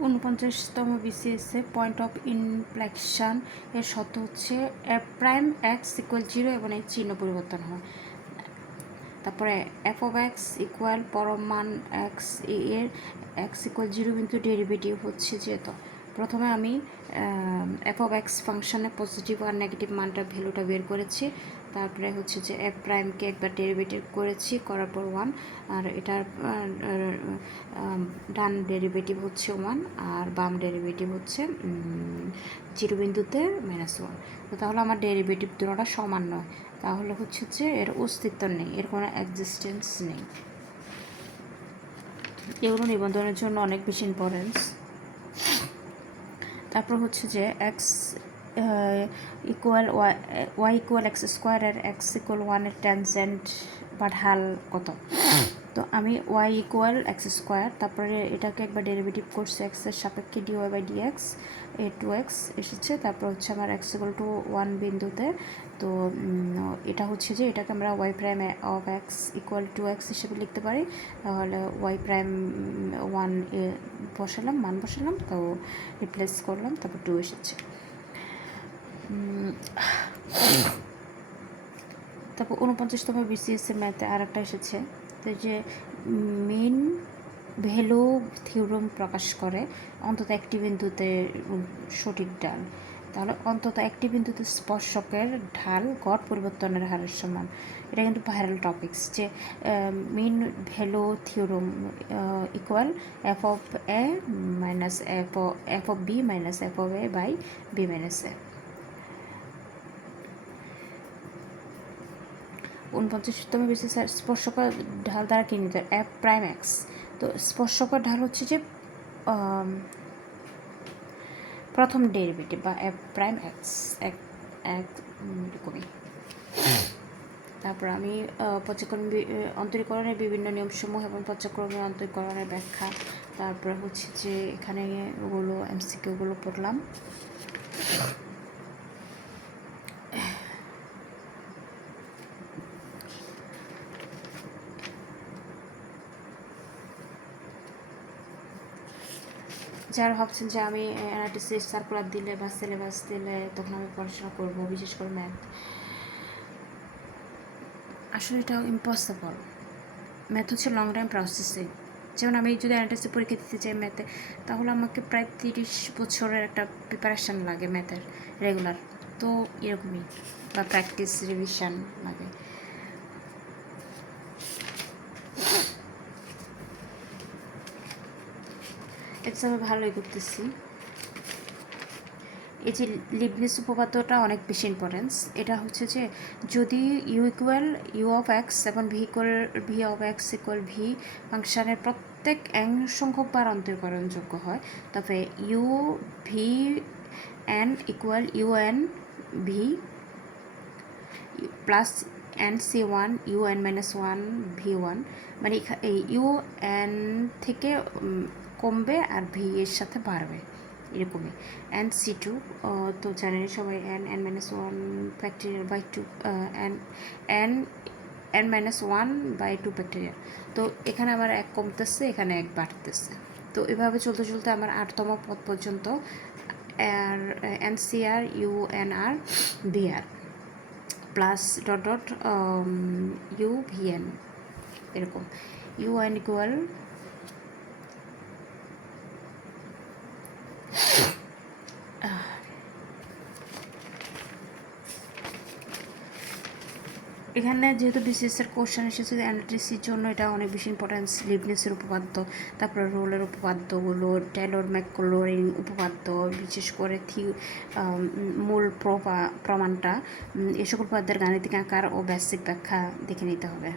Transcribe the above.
49তম বিসিএসে point of inflection এর শর্ত হচ্ছে এফ প্রাইম এক্স ইকুয়াল 0 এবং এর চিহ্ন পরিবর্তন হয়। তারপরে এফ অফ এক্স ইকুয়াল পরম মান এক্স এর এক্স ইকুয়াল 0 কিন্তু ডেরিভেটিভ হচ্ছে যেহেতু প্রথমে আমি এফ অফ এক্স ফাংশনে পজিটিভ আর নেগেটিভ মানটা ভ্যালুটা বের করেছি, তারপরে হচ্ছে যে এফ প্রাইমকে একবার ডেরিভেটিভ করেছি, করার পর 1, আর এটার ডান ডেরিভেটিভ হচ্ছে 1 আর বাম ডেরিভেটিভ হচ্ছে 0 বিন্দুতে -1। তো তাহলে আমার ডেরিভেটিভ দুটোটা সমান নয়, তাহলে হচ্ছে যে এর অস্তিত্ব নেই, এর কোনো এক্সিস্টেন্স নেই। এগুলো নিবন্ধনের জন্য অনেক বেশি ইম্পর্টেন্স। তারপর হচ্ছে যে x equal y equal x স্কোয়ারের এক্স ইকুয়াল 1-এর ট্যানজেন্ট বা ঢাল কত। তো আমি ওয়াই ইকুয়াল এক্স স্কোয়ার, তারপরে এটাকে একবার ডেরিভেটিভ করছি এক্সের সাপেক্ষে dy by dx, A 2x এসেছে। তারপর হচ্ছে আমার এক্স ইকুয়াল টু 1 বিন্দুতে, তো এটা হচ্ছে যে এটাকে আমরা y prime of x equal 2x হিসেবে লিখতে পারি। তাহলে ওয়াই প্রাইম 1 বসালাম, মান বসালাম, তো রিপ্লেস করলাম, তারপর 2 এসেছে। তারপর 49তম বিসিএসের ম্যাথে আর একটা এসেছে, তো যে মেন ভ্যালু থিওরেম প্রকাশ করে অন্তত একটি বিন্দুতে সঠিক ঢাল। তাহলে অন্তত একটি বিন্দুতে স্পর্শকের ঢাল গড় পরিবর্তনের হারের সমান। এটা কিন্তু ভাইরাল টপিকস, যে mean value theorem equal F of A minus F of B minus F of A by B minus A. 49তম বিসিএস স্পর্শকের ঢাল দ্বারা কি নিতে এফ প্রাইম এক্স। তো স্পর্শকের ঢাল হচ্ছে যে প্রথম ডেরিভেটিভ বা এফ প্রাইম এক্স এরকমই। তারপর আমি অন্তরীকরণের বিভিন্ন নিয়মসমূহ এবং পর্যায়ক্রমে অন্তরীকরণের ব্যাখ্যা, তারপরে হচ্ছে যে এখানে ওগুলো এমসিকিউগুলো পড়লাম। যারা ভাবছেন যে আমি এনআরটিসি সার্কুলার দিলে বা সিলেবাস দিলে তখন আমি পড়াশোনা করব, বিশেষ করে ম্যাথ, আসলে এটা ইম্পসিবল। ম্যাথ হচ্ছে লং টাইম প্রসেসিং। যেমন আমি যদি এনআরটিসি পরীক্ষা দিতে চাই ম্যাথে, তাহলে আমাকে প্রায় 30 বছরের একটা প্রিপারেশান লাগে ম্যাথের রেগুলার, তো এরকমই, বা প্র্যাকটিস রিভিশন লাগে। এক্সামে ভালোই করতেছি। এই যে লিবনিজ উপপাদ্যটা অনেক বেশি ইম্পর্টেন্স। এটা হচ্ছে যে যদি U equal U of X এবং V of x equal V ফাংশনের প্রত্যেক এন সংখ্যক বার অন্তরীকরণযোগ্য হয়, তবে U V N equal U N V plus N C 1 U N minus 1 V 1, মানে এই ইউ এন থেকে কমবে আর ভি এর সাথে বাড়বে, এরকমই। এন সি 2, তো জানেন সবাই n minus 1 factorial by 2 n minus 1 by 2 factorial. তো এখানে আমার 1 কমতেছে, এখানে 1 বাড়তেছে। তো এভাবে চলতে চলতে আমার 8তম পদ পর্যন্ত n C r u n r v r plus dot dot u V n, এরকম। ইউ এন ইকুয়াল এখানে যেহেতু বিসিএসের কোশ্চেন এসেছে এনআরটিসির জন্য, এটা অনেক বেশি ইম্পর্টেন্স। লিবনিজের উপপাদ্য, তারপরে রোলের উপপাদ্যগুলো, টেলর ম্যাকলোরিন উপপাদ্য, বিশেষ করে মূল প্রমাণটা, এ সকল উপপাদ্যের গাণিতিক আকার ও বেসিক ব্যাখ্যা দেখে নিতে হবে।